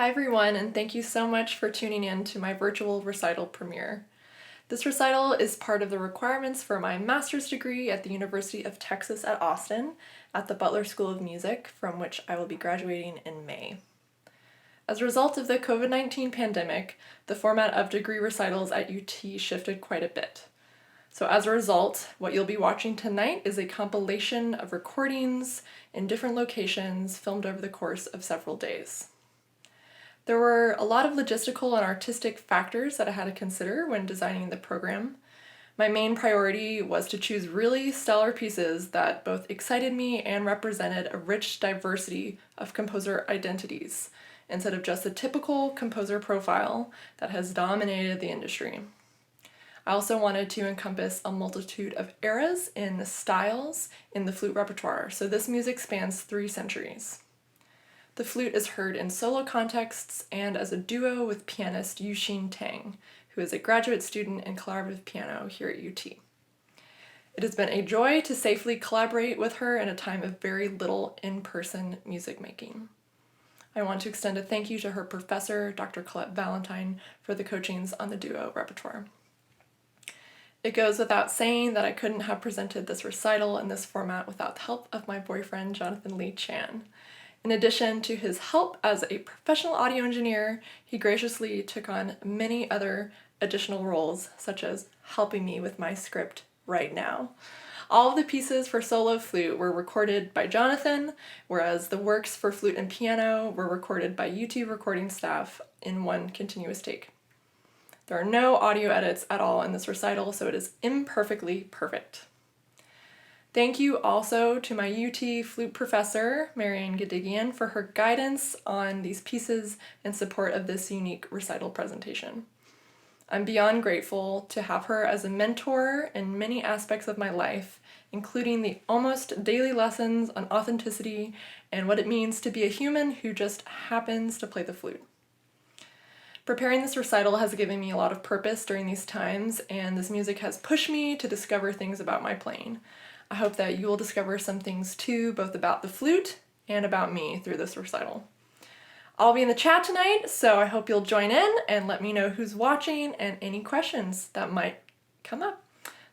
Hi everyone, and thank you so much for tuning in to my virtual recital premiere. This recital is part of the requirements for my master's degree at the University of Texas at Austin at the Butler School of Music, from which I will be graduating in May. As a result of the COVID-19 pandemic, the format of degree recitals at UT shifted quite a bit. So as a result, what you'll be watching tonight is a compilation of recordings in different locations filmed over the course of several days. There were a lot of logistical and artistic factors that I had to consider when designing the program. My main priority was to choose really stellar pieces that both excited me and represented a rich diversity of composer identities, instead of just the typical composer profile that has dominated the industry. I also wanted to encompass a multitude of eras and styles in the flute repertoire, so this music spans 3 centuries. The flute is heard in solo contexts and as a duo with pianist Yu-Hsin Teng, who is a graduate student in collaborative piano here at UT. It has been a joy to safely collaborate with her in a time of very little in-person music making. I want to extend a thank you to her professor, Dr. Colette Valentine, for the coachings on the duo repertoire. It goes without saying that I couldn't have presented this recital in this format without the help of my boyfriend, Jonathan Lee Chan. In addition to his help as a professional audio engineer, he graciously took on many other additional roles, such as helping me with my script right now. All of the pieces for solo flute were recorded by Jonathan, whereas the works for flute and piano were recorded by UT recording staff in one continuous take. There are no audio edits at all in this recital, so it is imperfectly perfect. Thank you also to my UT flute professor, Marianne Gadigian, for her guidance on these pieces and support of this unique recital presentation. I'm beyond grateful to have her as a mentor in many aspects of my life, including the almost daily lessons on authenticity and what it means to be a human who just happens to play the flute. Preparing this recital has given me a lot of purpose during these times, and this music has pushed me to discover things about my playing. I hope that you will discover some things too, both about the flute and about me through this recital. I'll be in the chat tonight, so I hope you'll join in and let me know who's watching and any questions that might come up.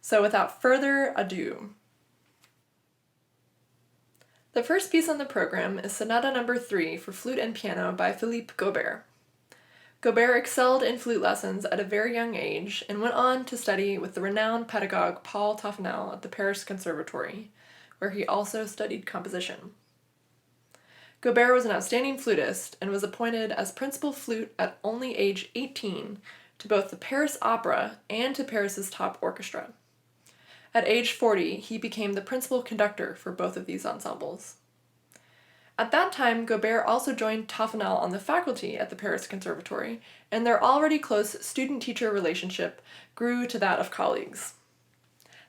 So without further ado, the first piece on the program is Sonata No. 3 for flute and piano by Philippe Gaubert. Gaubert excelled in flute lessons at a very young age and went on to study with the renowned pedagogue Paul Toffanel at the Paris Conservatory, where he also studied composition. Gaubert was an outstanding flutist and was appointed as principal flute at only age 18 to both the Paris Opera and to Paris's top orchestra. At age 40, he became the principal conductor for both of these ensembles. At that time, Gaubert also joined Toffanel on the faculty at the Paris Conservatory, and their already close student-teacher relationship grew to that of colleagues.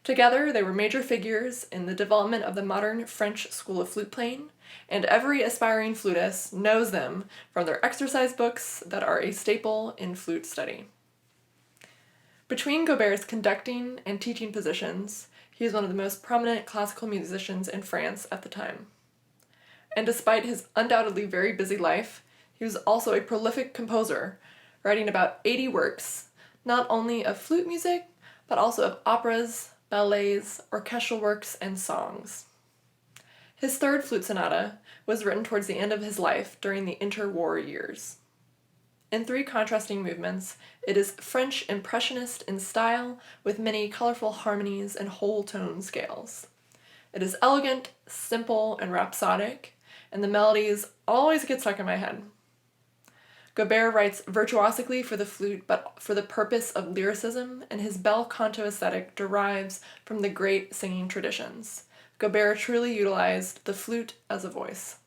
Together, they were major figures in the development of the modern French school of flute playing, and every aspiring flutist knows them from their exercise books that are a staple in flute study. Between Gaubert's conducting and teaching positions, he is one of the most prominent classical musicians in France at the time. And despite his undoubtedly very busy life, he was also a prolific composer, writing about 80 works, not only of flute music, but also of operas, ballets, orchestral works, and songs. His third flute sonata was written towards the end of his life during the interwar years. In 3 contrasting movements, it is French impressionist in style with many colorful harmonies and whole tone scales. It is elegant, simple, and rhapsodic, and the melodies always get stuck in my head. Gaubert writes virtuosically for the flute, but for the purpose of lyricism, and his bel canto aesthetic derives from the great singing traditions. Gaubert truly utilized the flute as a voice.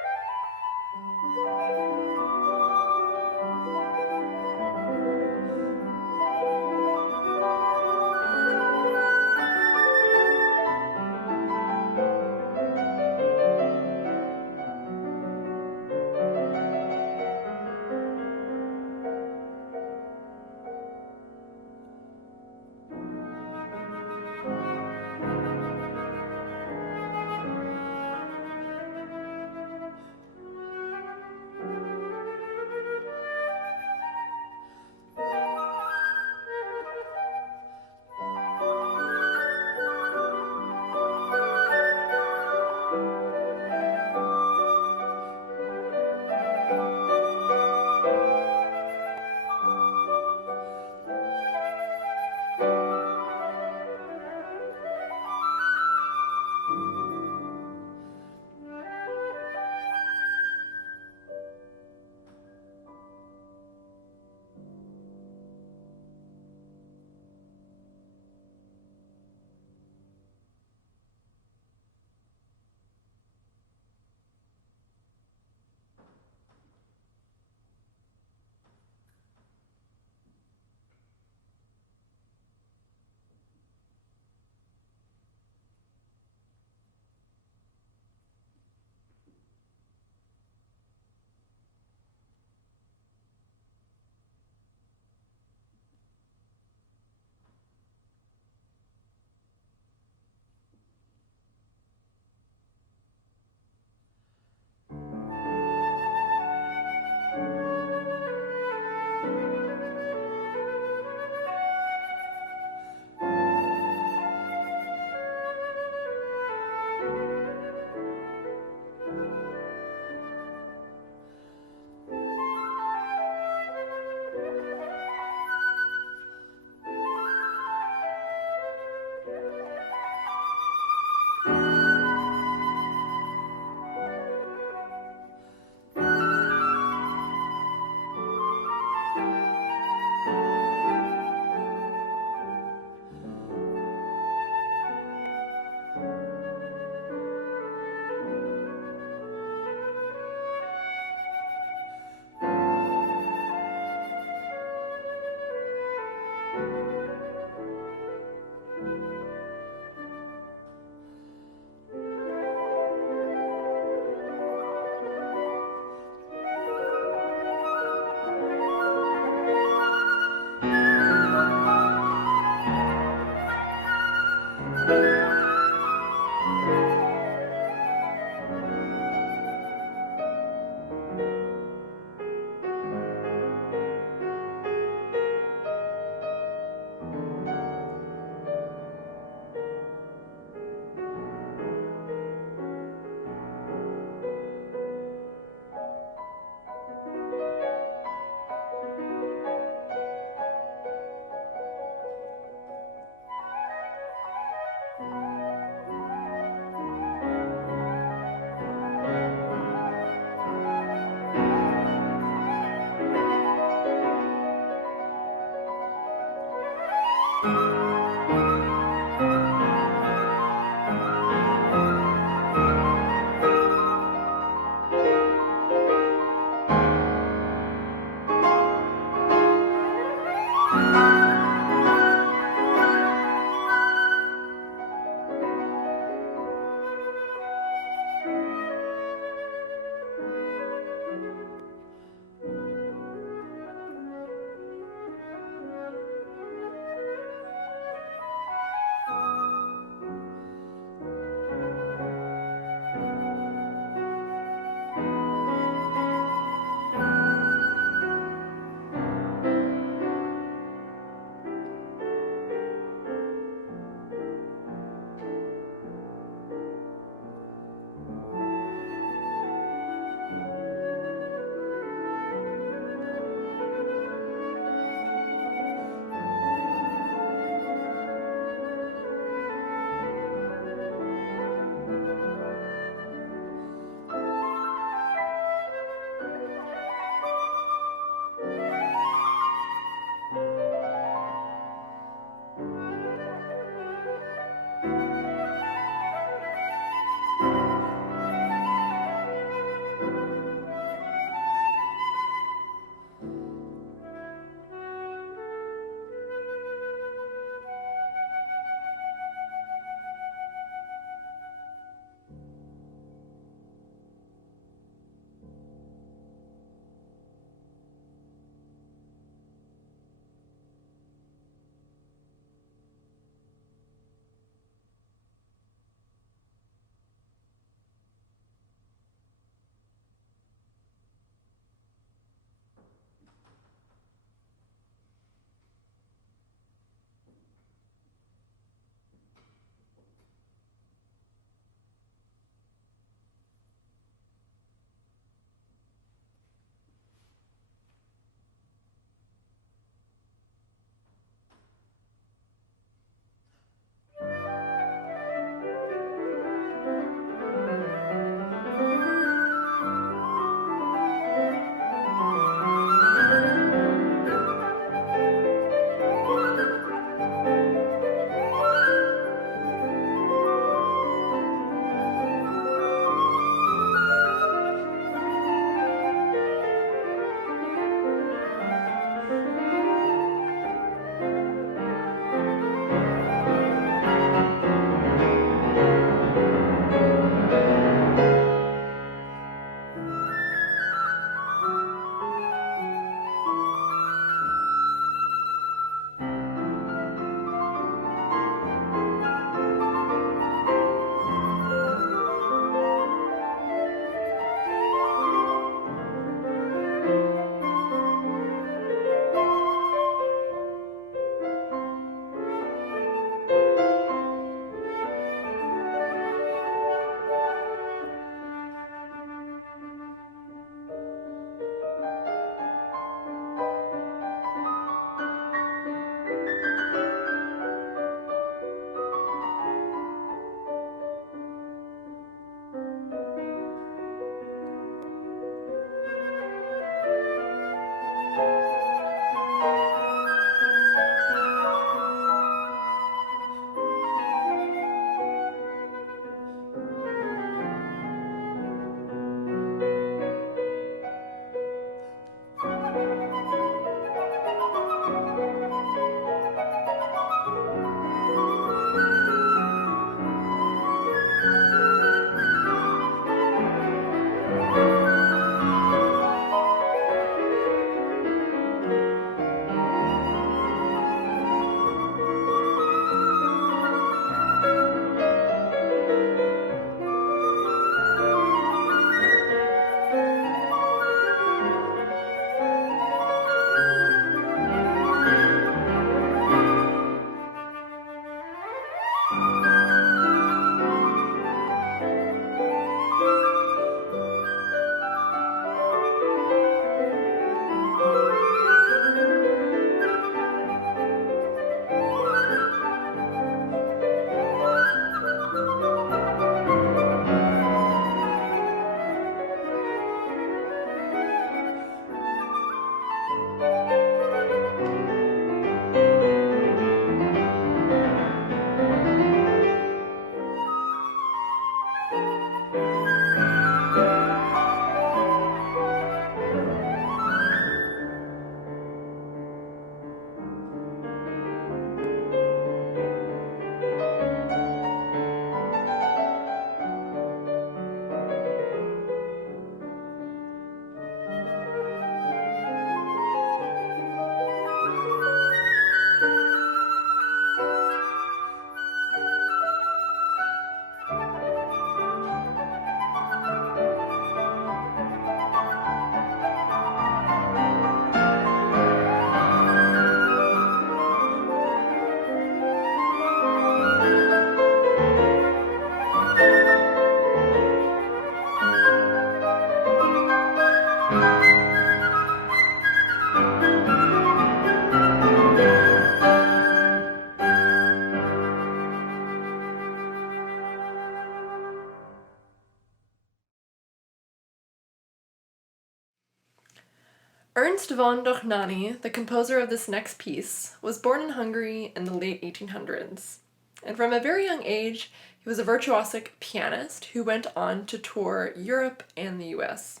Ernst von Dohnányi, the composer of this next piece, was born in Hungary in the late 1800s. And from a very young age, he was a virtuosic pianist who went on to tour Europe and the US.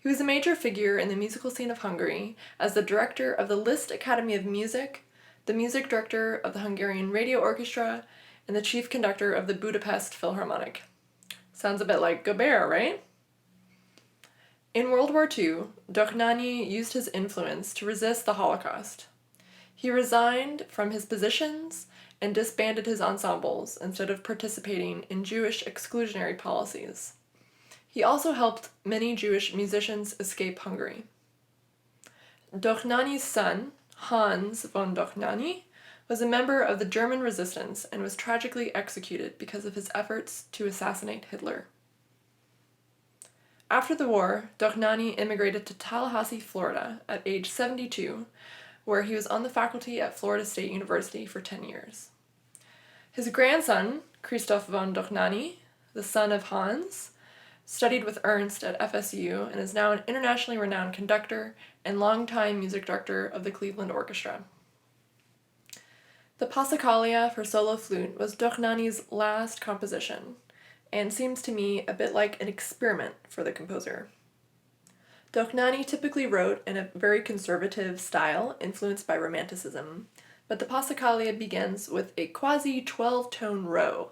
He was a major figure in the musical scene of Hungary as the director of the Liszt Academy of Music, the music director of the Hungarian Radio Orchestra, and the chief conductor of the Budapest Philharmonic. Sounds a bit like Gaubert, right? In World War II, Dohnányi used his influence to resist the Holocaust. He resigned from his positions and disbanded his ensembles instead of participating in Jewish exclusionary policies. He also helped many Jewish musicians escape Hungary. Dohnányi's son, Hans von Dohnányi, was a member of the German resistance and was tragically executed because of his efforts to assassinate Hitler. After the war, Dohnányi immigrated to Tallahassee, Florida at age 72, where he was on the faculty at Florida State University for 10 years. His grandson, Christoph von Dohnányi, the son of Hans, studied with Ernst at FSU and is now an internationally renowned conductor and longtime music director of the Cleveland Orchestra. The Passacaglia for solo flute was Dohnányi's last composition, and seems to me a bit like an experiment for the composer. Dohnányi typically wrote in a very conservative style influenced by Romanticism, but the Passacaglia begins with a quasi-12-tone row,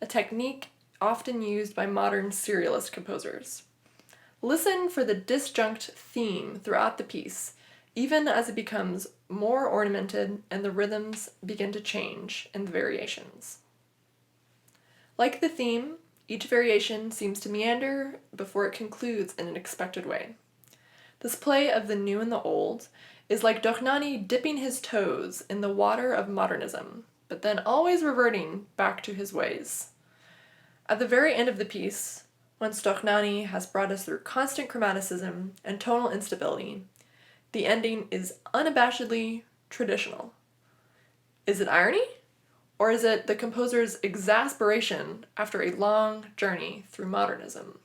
a technique often used by modern serialist composers. Listen for the disjunct theme throughout the piece, even as it becomes more ornamented and the rhythms begin to change in the variations. Like the theme, each variation seems to meander before it concludes in an expected way. This play of the new and the old is like Dohnányi dipping his toes in the water of modernism, but then always reverting back to his ways. At the very end of the piece, once Dohnányi has brought us through constant chromaticism and tonal instability, the ending is unabashedly traditional. Is it irony? Or is it the composer's exasperation after a long journey through modernism?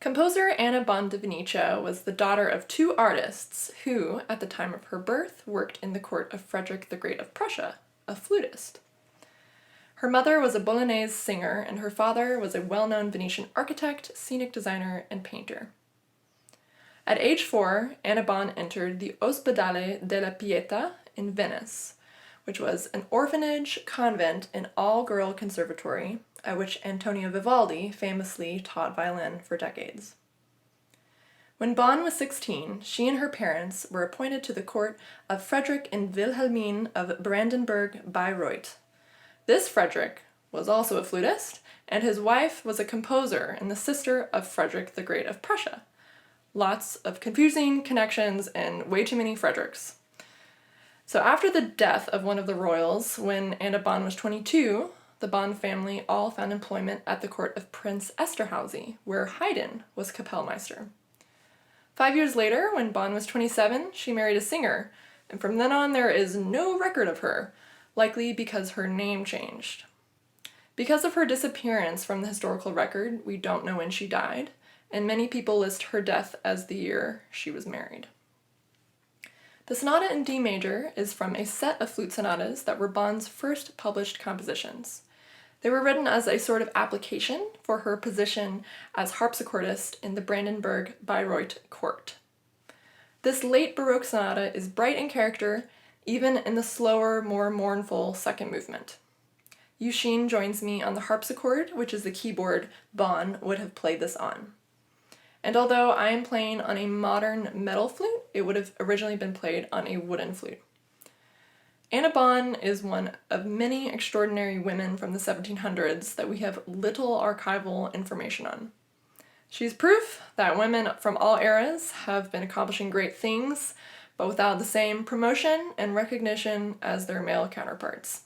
Composer Anna Bon di Venezia was the daughter of two artists who, at the time of her birth, worked in the court of Frederick the Great of Prussia, a flutist. Her mother was a Bolognese singer, and her father was a well-known Venetian architect, scenic designer, and painter. At age 4, Anna Bon entered the Ospedale della Pietà in Venice, which was an orphanage, convent, and all-girl conservatory at which Antonio Vivaldi famously taught violin for decades. When Bon was 16, she and her parents were appointed to the court of Frederick and Wilhelmine of Brandenburg-Bayreuth. This Frederick was also a flutist, and his wife was a composer and the sister of Frederick the Great of Prussia. Lots of confusing connections and way too many Fredericks. So after the death of one of the royals, when Anna Bon was 22, the Bon family all found employment at the court of Prince Esterhazy, where Haydn was Kapellmeister. 5 years later, when Bon was 27, she married a singer, and from then on there is no record of her, likely because her name changed. Because of her disappearance from the historical record, we don't know when she died, and many people list her death as the year she was married. The sonata in D major is from a set of flute sonatas that were Bon's first published compositions. They were written as a sort of application for her position as harpsichordist in the Brandenburg-Bayreuth court. This late Baroque sonata is bright in character, even in the slower, more mournful second movement. Yu-Hsin joins me on the harpsichord, which is the keyboard Bon would have played this on. And although I am playing on a modern metal flute, it would have originally been played on a wooden flute. Anna Bon is one of many extraordinary women from the 1700s that we have little archival information on. She's proof that women from all eras have been accomplishing great things, but without the same promotion and recognition as their male counterparts.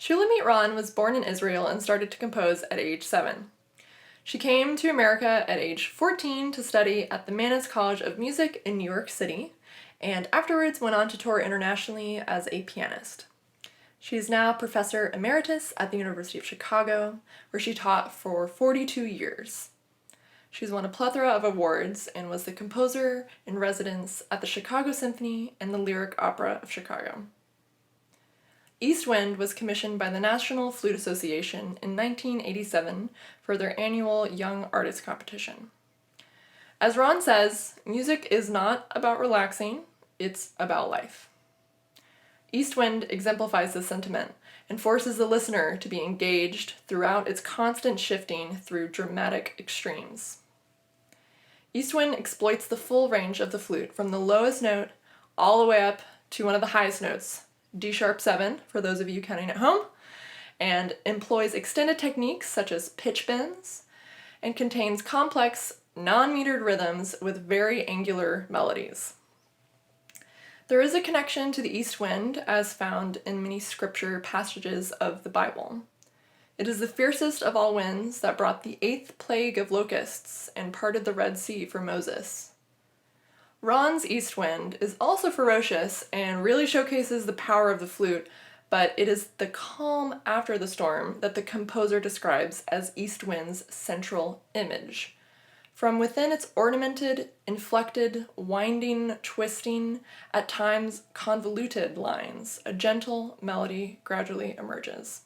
Shulamit Ron was born in Israel and started to compose at age 7. She came to America at age 14 to study at the Mannes College of Music in New York City, and afterwards went on to tour internationally as a pianist. She is now Professor Emeritus at the University of Chicago, where she taught for 42 years. She's won a plethora of awards and was the composer in residence at the Chicago Symphony and the Lyric Opera of Chicago. East Wind was commissioned by the National Flute Association in 1987 for their annual Young Artist Competition. As Ron says, music is not about relaxing, it's about life. East Wind exemplifies this sentiment and forces the listener to be engaged throughout its constant shifting through dramatic extremes. East Wind exploits the full range of the flute from the lowest note all the way up to one of the highest notes, D-sharp 7, for those of you counting at home, and employs extended techniques such as pitch bends, and contains complex, non-metered rhythms with very angular melodies. There is a connection to the east wind as found in many scripture passages of the Bible. It is the fiercest of all winds that brought the 8th plague of locusts and parted the Red Sea for Moses. Ron's east wind is also ferocious and really showcases the power of the flute, but it is the calm after the storm that the composer describes as east wind's central image. From within its ornamented, inflected, winding, twisting, at times convoluted lines, a gentle melody gradually emerges.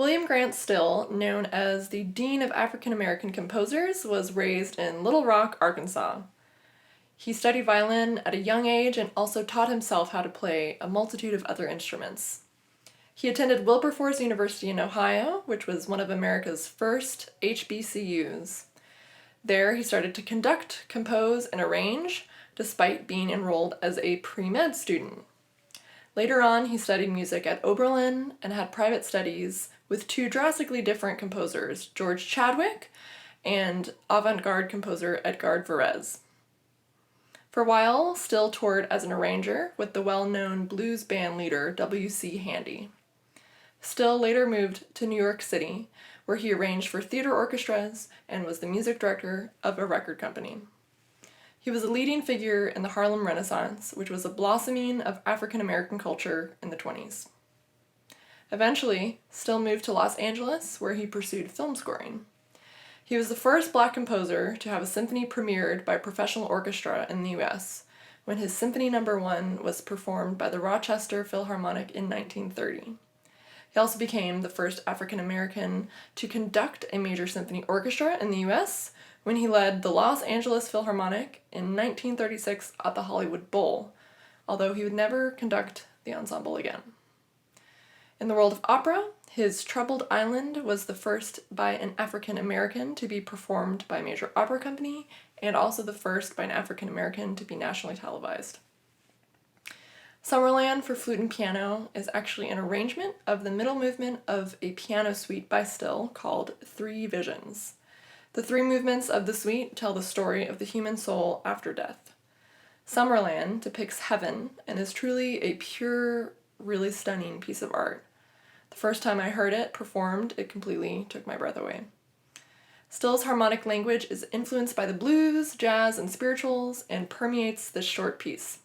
William Grant Still, known as the Dean of African American Composers, was raised in Little Rock, Arkansas. He studied violin at a young age and also taught himself how to play a multitude of other instruments. He attended Wilberforce University in Ohio, which was one of America's first HBCUs. There, he started to conduct, compose, and arrange, despite being enrolled as a pre-med student. Later on, he studied music at Oberlin and had private studies with two drastically different composers, George Chadwick and avant-garde composer Edgard Varese. For a while, Still toured as an arranger with the well-known blues band leader W.C. Handy. Still later moved to New York City, where he arranged for theater orchestras and was the music director of a record company. He was a leading figure in the Harlem Renaissance, which was a blossoming of African American culture in the 20s. Eventually, Still moved to Los Angeles, where he pursued film scoring. He was the first Black composer to have a symphony premiered by a professional orchestra in the US, when his Symphony No. 1 was performed by the Rochester Philharmonic in 1930. He also became the first African American to conduct a major symphony orchestra in the US when he led the Los Angeles Philharmonic in 1936 at the Hollywood Bowl, although he would never conduct the ensemble again. In the world of opera, his Troubled Island was the first by an African American to be performed by a major opera company, and also the first by an African American to be nationally televised. Summerland for flute and piano is actually an arrangement of the middle movement of a piano suite by Still called Three Visions. The three movements of the suite tell the story of the human soul after death. Summerland depicts heaven and is truly a pure, really stunning piece of art. The first time I heard it performed, it completely took my breath away. Still's harmonic language is influenced by the blues, jazz, and spirituals, and permeates this short piece.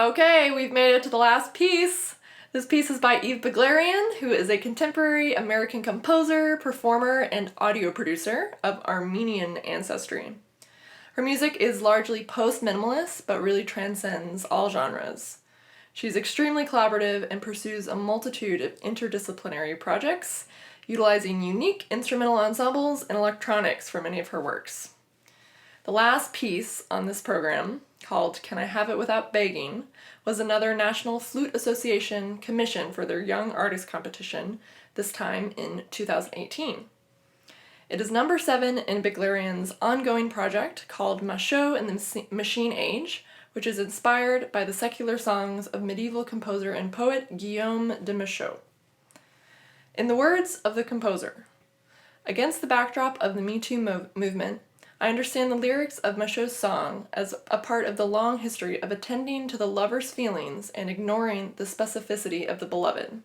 Okay, we've made it to the last piece. This piece is by Yves Beglarian, who is a contemporary American composer, performer, and audio producer of Armenian ancestry. Her music is largely post-minimalist, but really transcends all genres. She's extremely collaborative and pursues a multitude of interdisciplinary projects, utilizing unique instrumental ensembles and electronics for many of her works. The last piece on this program, called Can I Have It Without Begging, was another National Flute Association commission for their Young Artist Competition, this time in 2018. It is number 7 in Beglarian's ongoing project called Machaut in the Machine Age, which is inspired by the secular songs of medieval composer and poet Guillaume de Machaut. In the words of the composer, against the backdrop of the Me Too movement, I understand the lyrics of Machaut's song as a part of the long history of attending to the lover's feelings and ignoring the specificity of the beloved.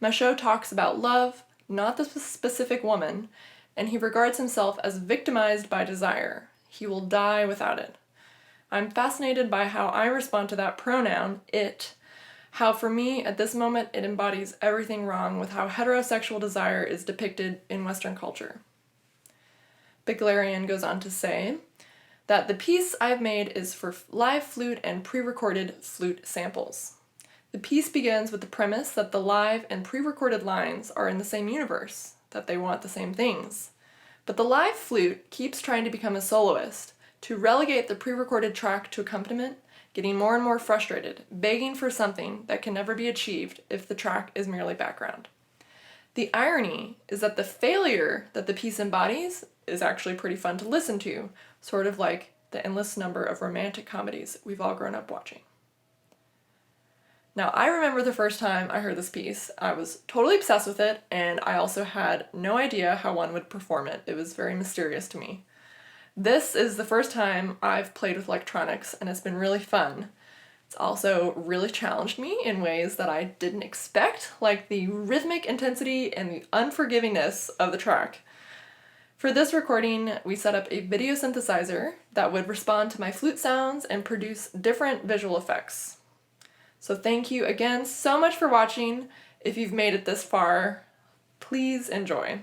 Machaut talks about love, not the specific woman, and he regards himself as victimized by desire. He will die without it. I'm fascinated by how I respond to that pronoun, it, how for me at this moment it embodies everything wrong with how heterosexual desire is depicted in Western culture. Beglarian goes on to say that the piece I've made is for live flute and pre-recorded flute samples. The piece begins with the premise that the live and pre-recorded lines are in the same universe, that they want the same things. But the live flute keeps trying to become a soloist, to relegate the pre-recorded track to accompaniment, getting more and more frustrated, begging for something that can never be achieved if the track is merely background. The irony is that the failure that the piece embodies is actually pretty fun to listen to, sort of like the endless number of romantic comedies we've all grown up watching. Now, I remember the first time I heard this piece, I was totally obsessed with it, and I also had no idea how one would perform it. It was very mysterious to me. This is the first time I've played with electronics, and it's been really fun. It's also really challenged me in ways that I didn't expect, like the rhythmic intensity and the unforgivingness of the track. For this recording, we set up a video synthesizer that would respond to my flute sounds and produce different visual effects. So thank you again so much for watching. If you've made it this far, please enjoy.